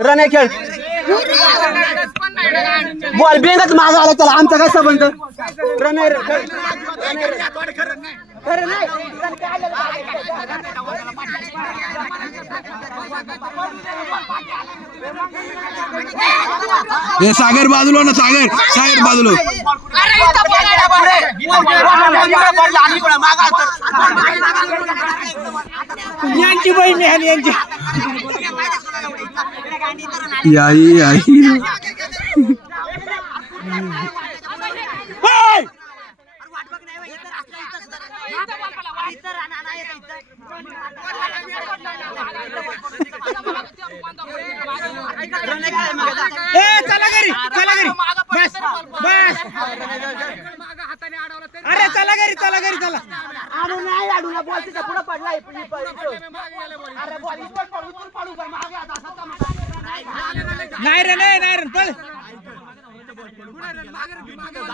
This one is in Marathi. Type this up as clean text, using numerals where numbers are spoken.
रन खेळ बॉल बेंगच माग आला त्याला आमचा काय संबंध रन खरं नाही सागर बाजूला ना सागर बाजूला यांची बहीण आहे यांची चला घरी बस बस अरे चला घरी चला आडू नाही आडू ना बॉल तिच्या पुढे पडलाय नाही रे पळ